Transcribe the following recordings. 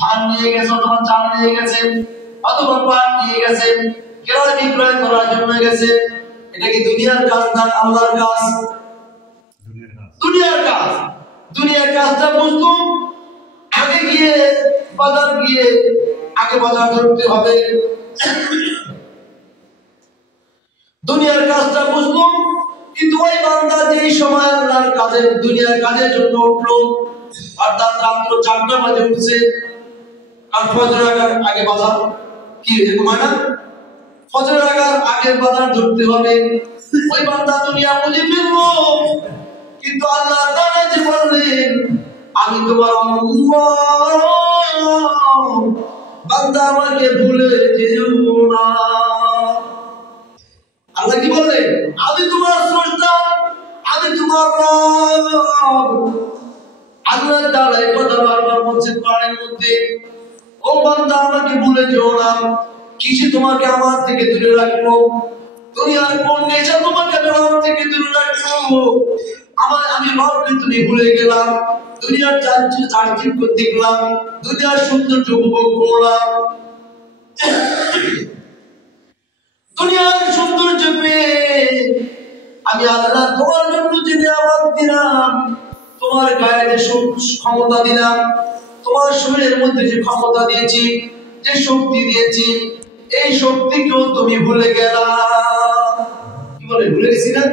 ধান নিয়ে গেছে অথবা চাল নিয়ে গেছে অথবা পান নিয়ে গেছে, ক্রয় বিক্রয় করার জন্য গেছে। এটা কি দুনিয়ার কাজ না আল্লাহর কাজ? দুনিয়ার কাজ। দুনিয়ার কাজটা বুঝতো, আগে গিয়ে বাজার গিয়ে আগে বাজার ধরতে হবে। দুনিয়ার কাজটা বুঝতো, কিন্তু ওই বান্দা যেই সময় আল্লাহর কাজে দুনিয়ার কাজের জন্য উঠলো, অর্থাৎ রাত্র 4টা বাজে উঠছে, আর ফজরের আগে বাজার কি এরকম হয় না? ফজরের আগে বাজার ধরতে হবে। ওই বান্দা দুনিয়া বুঝে ফেলবো, কিন্তু আল্লাহ তাআলা যে বললেন আমি তোমার আল্লাহ, বান্দা আমাকে ভুলে যেও না। আল্লাহ কি বললেন? আমি তোমার স্রষ্টা, আমি তোমার রব। আল্লাহ তাআলা এই কথা বারবার বলছেন কোরআনের মধ্যে, ও বান্দা আমাকে ভুলে যেও না। কিসে তোমাকে আমার থেকে দূরে রাখবো? দুনিয়ার কোন নেশা তোমাকে আমার থেকে দূরে রাখবো? আমি রবকে তুমি ভুলে গেলাম, দুনিয়ার চারিত্রিক দেখলাম, দুনিয়ার সৌন্দর্য উপভোগ করলাম, দুনিয়ার সৌন্দর্য পেয়ে আমি আল্লাহ তোমার জন্য যে নিয়ামত দিলাম, তোমার গায়ে যে ক্ষমতা দিলাম, তোমার শরীরের মধ্যে যে ক্ষমতা দিয়েছি, যে শক্তি দিয়েছি, এই শক্তিকেও তুমি ভুলে গেলা। কি বলে ভুলে গেছি না?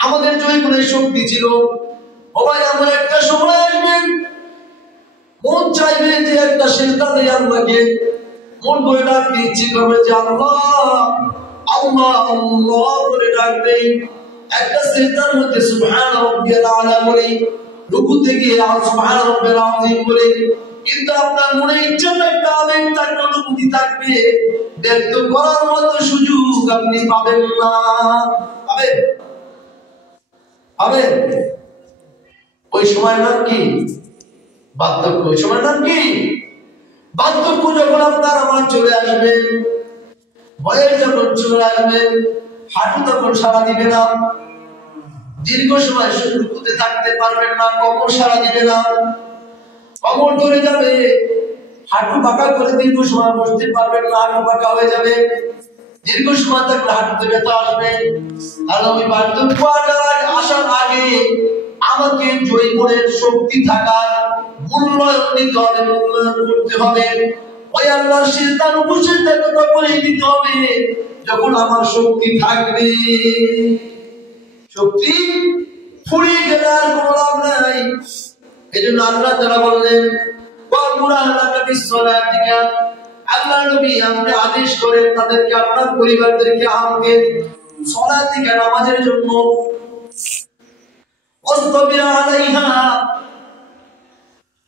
আমাদের জয়গুণের শক্তি ছিল। ভাই আমার একটা সময় আসবে মন চাইবে যে একটা সিজদা দিয়ে আল্লাহকে মন করে ডাকতে ইচ্ছে করবে যে আল্লাহ আল্লাহ আল্লাহ বলে ডাকবে। একটা সিজদার মধ্যে সুবহান রাব্বিয়াল আলা বলে, রুকুতে গিয়ে সুবহান রাব্বিয়াল আযীম বলে, কিন্তু আপনার মনে ইচ্ছা একটা আবেগ থাকবে, অনুভূতি থাকবে, ব্যক্ত করার মতো সুযোগ আপনি পাবেন না। পাবেন? ওই সময় নাম কি? বার্ধক্য। ওই সময় নাম কি? বার্ধক্য। যখন আপনার আমার চলে আসবে, বয়স যখন চলে আসবে, হাঁটু তখন সারা দিবে না, দীর্ঘ সময় রুকুতে থাকতে পারবেন না, কোমর সারা দিবে না, কোমর ধরে যাবে, হাঁটু বাঁকা করে দীর্ঘ সময় বসতে পারবেন না, হাঁটু বাঁকা হয়ে যাবে, দীর্ঘ সময় থাকলে হাঁটুতে ব্যথা আসবে। আর ওই বার্ধক্য আসার আগে আমাকে জৈবনের শক্তি থাকার মূল্যায়ন দিতে হবে, মূল্যায়ন করতে হবে। ওই আল্লাহর সিজদার উপসিজদা কথা বলে দিতে হবে যখন আমার শক্তি থাকবে। শক্তি ফুরিয়ে গেলে আর কোনো লাভ নাই। এই জন্য আল্লাহ তাআলা বললেন আল্লাহ নবী আপনি আদেশ করেন তাদেরকে, আপনার পরিবারদেরকে, আমাকে সালাতিকা নামাজের জন্য, ওয়াসতাবির আলাইহা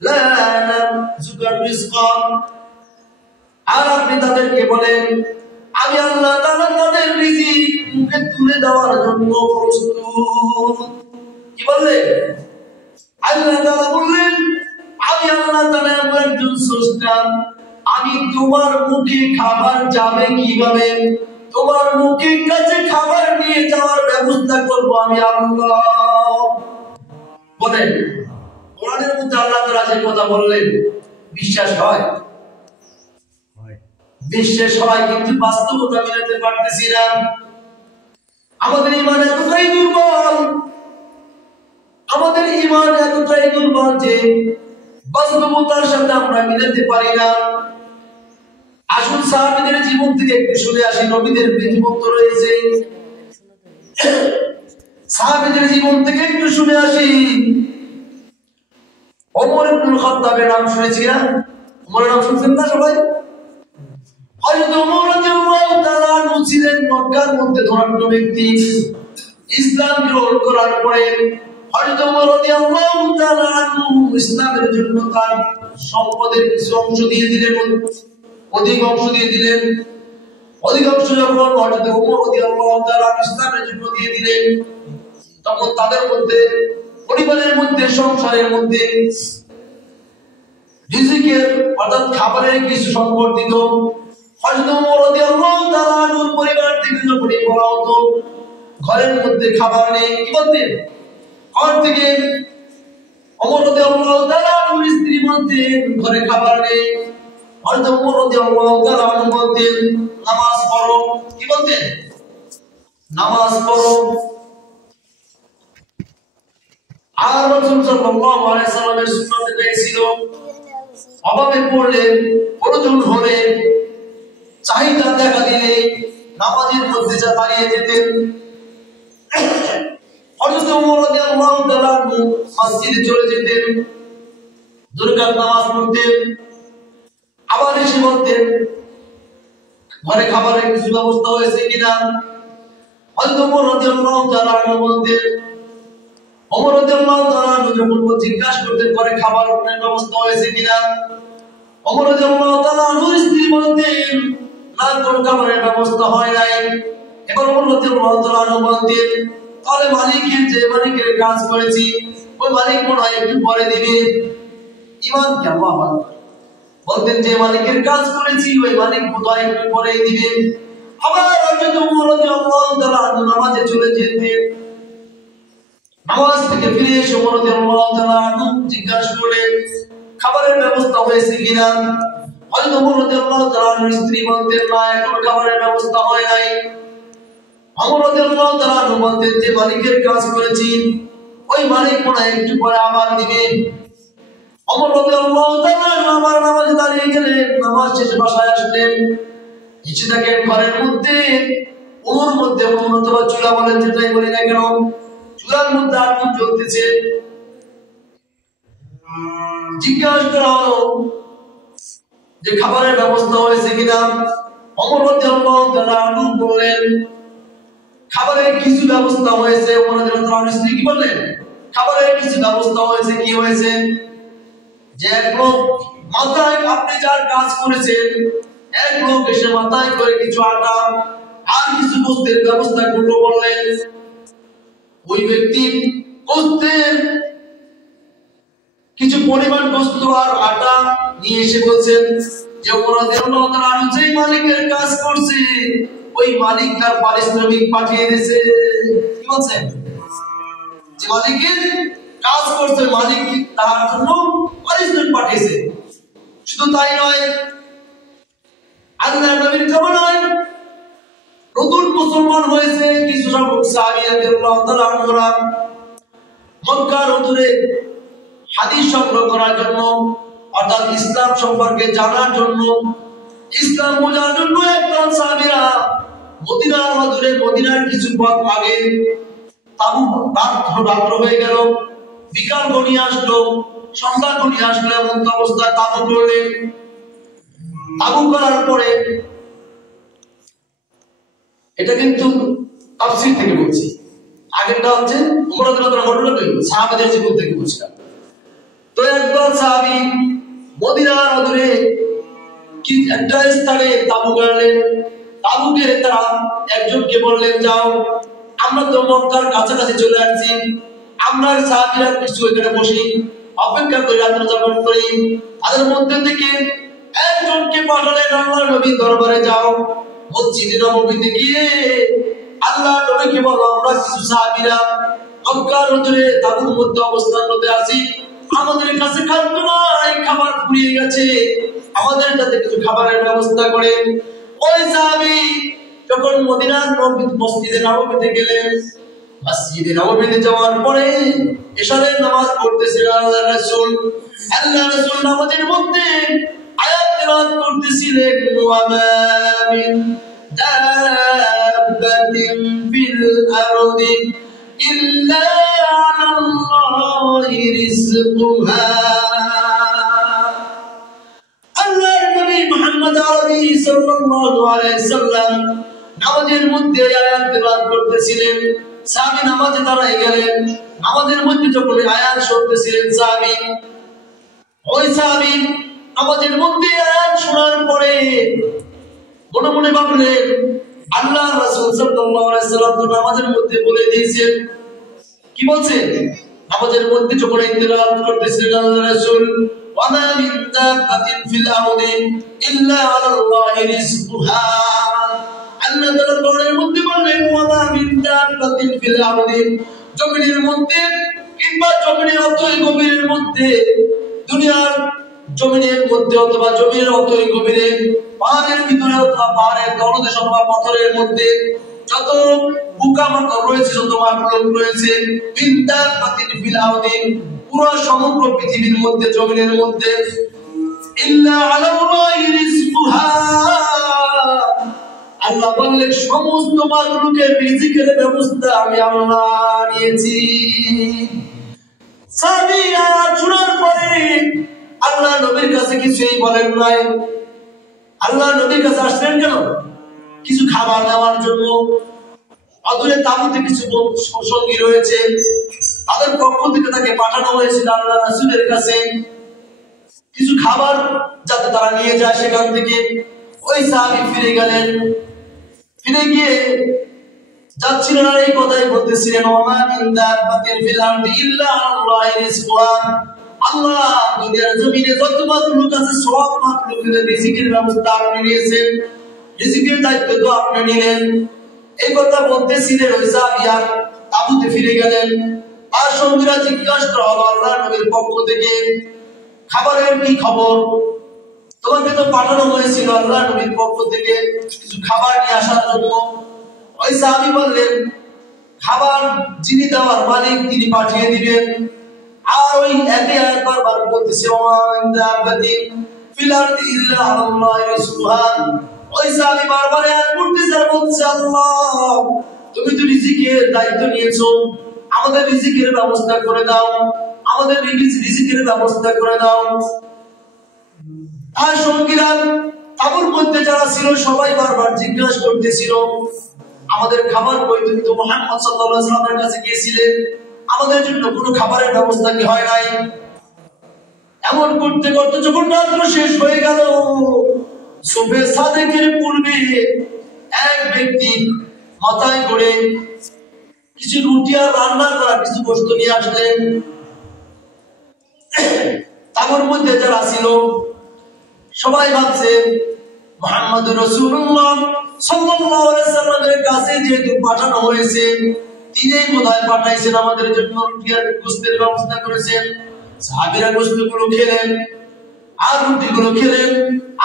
লা নারযুকা রিজকা। আর আপনি তাদেরকে বলেন আমি আল্লাহ তাআলা তাদের রিজিক মুখে তুলে দেওয়ার জন্য প্রস্তুত। কি বললেন? আল্লাহ তাআলা বললেন আমি আল্লাহ তাআলা একজন স্রষ্টা, আমি তোমার মুখে খাবার যাবে কিভাবে, তোমার মুখের কাছে খাবার নিয়ে যাওয়ার ব্যবস্থা করব আমি আল্লাহ। বলেন কোরআনের মধ্যে আল্লাহ তাআলা যে কথা বললেন বিশ্বাস হয়? বিশ্বাস হয়, কিন্তু বাস্তবতা মেলাতে পারতেছি না। আমাদের ঈমান এতটাই দুর্বল, আমাদের ঈমান এতটাই দুর্বল যে বাস্তবতার সাথে আমরা মিলাতে পারি না। আসুন সাহাবীদের জীবন থেকে একটু শুনে আসি। নবীদের জীবন তো রয়েছে, সাহাবীদের জীবন থেকে একটু শুনে আসি। ওমর ইবনুল খাত্তাবের নাম শুনেছি না? ওমরের নাম শুনছেন না সবাই? হযরত ওমর রাদিয়াল্লাহু তাআলা আনহু ছিলেন মক্কার মধ্যে ধনাঢ্য ব্যক্তি। ইসলাম গ্রহণ করার পরে হযরত ওমর রাদিয়াল্লাহু তাআলা আনহু ইসলামের জন্য তার সম্পদের কিছু অংশ দিয়ে দিলেন, অধিক অংশ দিয়ে দিলেন। অধিকাংশ যখন হযরত ওমর রাদিয়াল্লাহু তাআলা ইসলামের জন্য দিয়ে দিলেন, তখন তাদের মধ্যে, পরিবারের মধ্যে, সংসারের মধ্যে রিজিকের অর্থাৎ খাবারের কিছু সংকট দিত। হযরত ওমর রাদিয়াল্লাহু তাআলা আনহুর পরিবার থেকে যখন বলা হতো ঘরের মধ্যে খাবার নেই, কি বলতেন? ঘর থেকে ওমর রাদিয়াল্লাহু তাআলা আনহুর স্ত্রী বলতেন ঘরে খাবার নেই। হযরত ওমর রাদিয়াল্লাহু তাআলা আনহু বলতেন নামাজ পড়ো। কি বলতেন? নামাজ পড়ো। আর রাসূল সাল্লাল্লাহু আলাইহি সাল্লামের সুন্নাত এটাই ছিল, অভাবে পড়লে, প্রয়োজন হলে, চাহিদা দেখা দিলে নামাজের মধ্যে যা দাঁড়িয়ে যেতেন। হযরত ওমর রাদিয়াল্লাহু তাআলা মসজিদে চলে যেতেন, দুরকাত নামাজ পড়তেন, আবার এসে বলতেন ঘরে খাবারের কিছু ব্যবস্থা হয়েছে কিনা। হযরত ওমর রাদিয়াল্লাহু তাআলা বলতেন, ওমর রাদিয়াল্লাহু তাআলা যখন জিজ্ঞাসা করতেন ঘরে খাবারের ব্যবস্থা হয়েছে কিনা, ওমর রাদিয়াল্লাহু তাআলা স্ত্রী বলতেন না, কোনো খাবারের ব্যবস্থা হয় নাই। এবার ওমর রাদিয়াল্লাহু তাআলা বলতেন তাহলে যে মালিকের কাজ করেছি ওই মালিক মনে হয় একটু পরে দিবে। ঈমান কি আল্লাহ বলতেন যে মালিকের কাজ করেছি ওই মালিক বোধহয় একটু পরে দিবে। আবার হযরত ওমর রাদিয়াল্লাহু তাআলা নামাজে চলে যেতেন, নামাজ থেকে ফিরে এসে ওমর রাদিয়াল্লাহু তাআলা জিজ্ঞাসা করলেন খাবারের ব্যবস্থা হয়েছে কিনা। হযরত ওমর রাদিয়াল্লাহু তাআলার স্ত্রী বলতেন না, এখনো খাবারের ব্যবস্থা হয় নাই। ওমর রাদিয়াল্লাহু তাআলা বলতেন যে মালিকের কাজ করেছি ওই মালিক মনে হয় একটু পরে আবার দিবে। ওমর রাদিয়াল্লাহু তাআলা আবার নামাজে দাঁড়িয়ে গেলেন, নামাজ শেষে বাসায় আসলেন, এসে দেখেন ঘরের মধ্যে ওর মধ্যে অথবা চুলা বলেন যেটাই বলি না কেন, চুলার মধ্যে আগুন জ্বলতেছে। জিজ্ঞাসা করা হলো যে খাবারের ব্যবস্থা হয়েছে কিনা। ওমর রাদিয়াল্লাহু তাআলা বললেন খাবারের কিছু ব্যবস্থা হয়েছে। ওমর রাদিয়াল্লাহু তাআলার স্ত্রী কি বললেন? খাবারের কিছু ব্যবস্থা হয়েছে। কি হয়েছে? যে এক লোক মাথায় আপনি যার কাজ করেছেন এক লোক এসে মাথায় করে কিছু আটা আর কিছু গোস্তের ব্যবস্থা করলো। বললেন ওই ব্যক্তি গোস্তের কিছু পরিমাণ গোস্ত আর আটা নিয়ে এসে বলছেন যে ওমর রাদিয়াল্লাহু তাআলা যেই মালিকের কাজ করছে ওই মালিক তার পারিশ্রমিক পাঠিয়ে দিয়েছে। কি বলছেন? যে মালিকের কাজ করছে মালিক তার জন্য পারিশ্রমিক পাঠিয়েছে। শুধু তাই নয়, আল্লাহর নবীর জামানায় নতুন মুসলমান হয়েছে কিছু সংখ্যক সাহাবী রাদিয়াল্লাহু তাআলা আনহুরা মক্কার অদূরে হাদিস সংগ্রহ করার জন্য, অর্থাৎ ইসলাম সম্পর্কে জানার জন্য, ইসলাম বোঝার জন্য একদল সাহাবীরা মদিনার অদূরে, মদিনার কিছু পথ আগে তাবু রাত্র হয়ে গেল, বিকাল গড়িয়ে আসলো, সন্ধ্যা গড়িয়ে আসলো, এমন অবস্থায় তাবু করলেন। তাবু করার পরে এটা কিন্তু তাফসীর থেকে বলছি, আগেরটা হচ্ছে ওমর রাদিয়াল্লাহু তাআলার ঘটনা নয়, সাহাবাদের জীবন থেকে বলছিলাম। তো একদল সাহাবী মদিনার অদূরে কি একটা স্থানে তাবু গাড়লেন। তাবু গেড়ে তারা একজনকে বললেন যাও, আমরা তো মক্কার কাছাকাছি চলে আসছি, আমরা সাহাবীরা কিছু এখানে বসি, অপেক্ষা করে রাত্রি যাপন করি। তাদের মধ্যে থেকে একজনকে পাঠালেন আল্লাহর নবীর দরবারে, যাও মসজিদে নববীতে গিয়ে আল্লাহর নবীকে বলো আমরা কিছু সাহাবীরা মক্কার অদূরে তাবুর মধ্যে অবস্থানরত আছি, আমাদের কাছে খাদ্য নাই, খাবার ফুরিয়ে গেছে, আমাদের যাতে কিছু খাবারের ব্যবস্থা করেন। ওই সাহাবী যখন মদিনার মসজিদে নববীতে গেলেন, মসজিদে নববীতে যাওয়ার পরে ইশারের নামাজ পড়তেছিলেন আল্লাহর রাসূল নামাজের মধ্যে আয়াত তেলাওয়াত করতেছিলেন, ওয়া মা মিন দাব্বাতিন ফিল আরদি ইল্লা আলাল্লাহি রিজকুহা। আল্লাহর নবী মুহাম্মদ আরবি সাল্লাল্লাহু আলাইহি সাল্লাম নামাজের মধ্যে আয়াত তেলাওয়াত করতেছিলেন। সাহাবী নামাজে দাঁড়ায় গেলেন, নামাজের মধ্যে যখন আয়াত শুনতেছিলেন সাহাবী, ওই সাহাবী নামাজের মধ্যে আয়াত শোনার পরে মনে মনে ভাবলেন আল্লাহর রাসূল সাল্লাল্লাহু আলাইহি সাল্লাম তো নামাজের মধ্যে বলে দিয়েছেন। কি বলছেন? নামাজের মধ্যে যখন তেলাওয়াত করতেছিলেন আল্লাহর রাসূল, ওয়া মা মিন দাব্বাতিন ফিল আরদি ইল্লা আলাল্লাহি রিজকুহা, আল্লাহ তাআলা কোরআনের মধ্যে বললেন ওয়া মা মিন দাব্বাতিন ফিল আরদি, জমিনের মধ্যে কিংবা জমিনের অতই গভীরের মধ্যে, দুনিয়ার জমিনের মধ্যে অথবা জমিনের অতই গভীরে, পাহাড়ের ভিতরে অথবা পাহাড়ের তলদেশ অথবা পাথরের মধ্যে যত পোকামাকড় রয়েছে, যত মাকড় রয়েছে, বিন্দাবাতিন ফিল আরদি, পুরো সমগ্র পৃথিবীর মধ্যে, জমিনের মধ্যে, ইল্লা আলাল্লাহি রিজকুহা, আল্লাহ বললেন সমস্ত মাখলুকের রিজিকের ব্যবস্থা আমি আল্লাহ নিয়েছি। সাহাবীরা শোনার পরে আল্লাহ নবীর কাছে কিছুই বলেন নাই। আল্লাহ নবীর কাছে আসলেন কেন? কিছু খাবার নেওয়ার জন্য। অদূরে তাঁবুতে কিছু সঙ্গী রয়েছে, তাদের পক্ষ থেকে তাকে পাঠানো হয়েছিল আল্লাহ রাসূলের কাছে কিছু খাবার যাতে তারা নিয়ে যায় সেখান থেকে। ওই সাহাবী ফিরে গেলেন। ফিরে গিয়ে যাচ্ছিলেন আর এই কথাই বলতেছিলেন, ওমা মিন দাব্বাতিন ফিল আরদি ইল্লা আল্লাহি রিজকুহা, আল্লাহ দুনিয়ার জমিনে যত মাখলুক আছে সব মাখলুকের রিজিকের ব্যবস্থা আপনি নিয়েছেন, রিজিকের দায়িত্ব তো আপনি নিলেন। এই কথা বলতেছিলেন ওই সাহাবী আর তাঁবুতে ফিরে গেলেন। আর সঙ্গীরা জিজ্ঞাসা করা হলো আল্লাহ নবীর পক্ষ থেকে, খাবারের কি খবর? তোমাকে তো পাঠানো হয়েছিল আল্লাহ নবীর পক্ষ থেকে কিছু খাবার নিয়ে আসার জন্য। ওই সাহাবী বললেন, খাবার যিনি দেওয়ার মালিক তিনি পাঠিয়ে দিবেন। আর ওই একই আয়াত বারবার বলতেছে, ওমা মিন দাব্বাতিন ফিল আরদি ইল্লা আলাল্লাহি রিজকুহা। ওই সাহাবী বারবার আয়াত পড়তেছে আর বলছে, আল্লাহ তুমি তো রিজিকের দায়িত্ব নিয়েছো, আমাদের রিজিকের ব্যবস্থা করে দাও, আমাদের রিজিকের ব্যবস্থা করে দাও। আর সঙ্গীরা তাঁবুর মধ্যে যারা ছিল সবাই বারবার জিজ্ঞাসা করতেছিল, আমাদের খাবার কই? তুমি তো মুহাম্মদ সাল্লাল্লাহু আলাইহি ওয়াসাল্লামের কাছে গিয়েছিলে, আমাদের জন্য কোনো খাবারের ব্যবস্থা কি হয় নাই? এমন করতে করতে যখন রাত্র শেষ হয়ে গেল, সুবহে সাদেকের পূর্বে এক ব্যক্তি মাথায় করে কিছু রুটি আর রান্না করা কিছু বস্তু নিয়ে আসলেন। তাঁবুর মধ্যে যারা ছিল সবাই ভাবছে মুহাম্মদুর রাসূলুল্লাহ সাল্লাল্লাহু আলাইহি ওয়াসাল্লামের কাছে যেহেতু পাঠানো হয়েছে, তিনি বোধহয় পাঠাইছেন আমাদের জন্য রুটি আর গোশতের ব্যবস্থা করেছেন। সাহাবীরা গোশতগুলো খেলেন আর রুটিগুলো খেলেন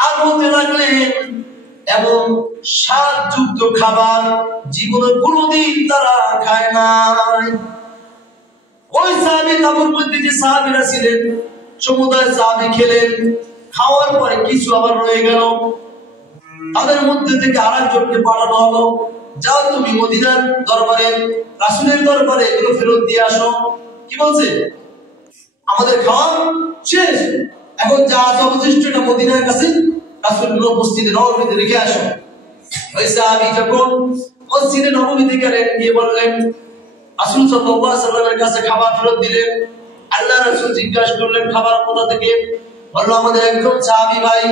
আর বলতে লাগলেন, এমন স্বাদযুক্ত খাবার জীবনে কোনোদিন তারা খায় নাই। ওই সাহাবী তাঁবুর মধ্যে যে সাহাবীরা ছিলেন সমুদায় সাহাবী খেলেন, খাওয়ার পরে কিছু আবার রয়ে গেল। তাদের মধ্যে থেকে আরেকজনকে পাঠানো হলো, যাও তুমি মদিনার দরবারে, রাসূলের দরবারে এগুলো ফেরত দিয়ে আসো। কি বলছে? আমাদের খাওয়া শেষ, এখন যা আছে অবশিষ্ট এটা মদিনার কাছে রাসূলুল্লাহ উপস্থিত নববীতে রেখে আসো। ওই সাহাবী যখন মসজিদে নববীতে গেলেন, গিয়ে বললেন, রাসূল সাল্লাল্লাহু আলাইহি ওয়াসাল্লামের কাছে খাবার ফেরত দিলেন। আল্লাহ রাসূল জিজ্ঞাসা করলেন, খাবার কোথা থেকে? বলল, আমাদের একজন সাহাবী ভাই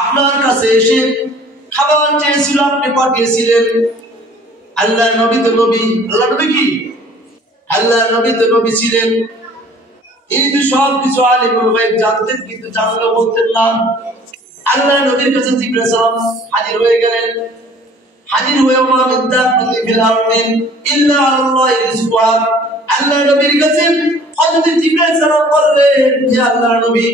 আপনার কাছে এসে খাবার চেয়েছিল, আপনি পাঠিয়েছিলেন। আল্লাহ নবী তো নবী, আল্লাহ নবী কি? আল্লাহ নবী তো নবী ছিলেন, কিন্তু সব কিছু আলিমুল গায়ব জানতেন, কিন্তু জানলেও বলতেন না। আল্লাহ নবীর কাছে জিবরাইল সালাম হাজির হয়ে গেলেন। হাজির হয়ে মা মিন দাব্বাতিন ফিল আরদি ইল্লা আলাল্লাহি রিজকুহা, আল্লাহ নবীর কাছে হযরত জিবরাইল সালাম বললেন, হে আল্লাহর নবী,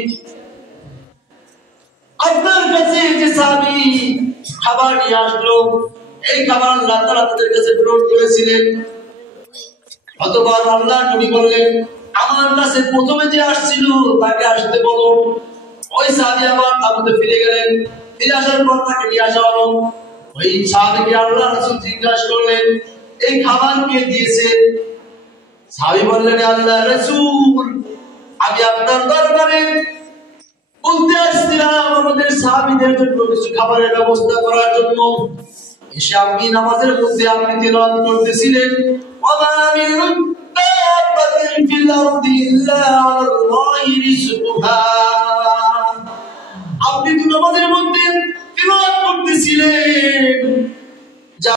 আপনার কাছে যে সাহাবী খাবার নিয়ে আসলো, এই খাবার আল্লাহ তাআলা তাদের কাছে প্রেরণ করেছিলেন। অতঃপর আল্লাহ নবী বললেন, আমার কাছে প্রথমে যে আসছিল তাকে আসতে বলো। ওই সাহাবী আবার তাঁবুতে ফিরে গেলেন। ফিরে আসার পর তাকে নিয়ে আসা হলো। ওই সাহাবীকে আল্লাহ রাসূল জিজ্ঞাসা করলেন, এই খাবার কে দিয়েছে? সাহাবী বললেন, আল্লাহর রাসূল, আমি আপনার দরবারে বলতে আসছিলাম আমাদের সাহাবীদের জন্য কিছু খাবারের ব্যবস্থা করার জন্য। এসে আপনি নামাজের মধ্যে আপনি তিলাওয়াত করতেছিলেন, ওমা মিন দাব্বাতিন ফিল আরদি ইল্লা আলাল্লাহি রিজকুহা। আপনি তো নামাজের মধ্যে তিলাওয়াত করতেছিলেন,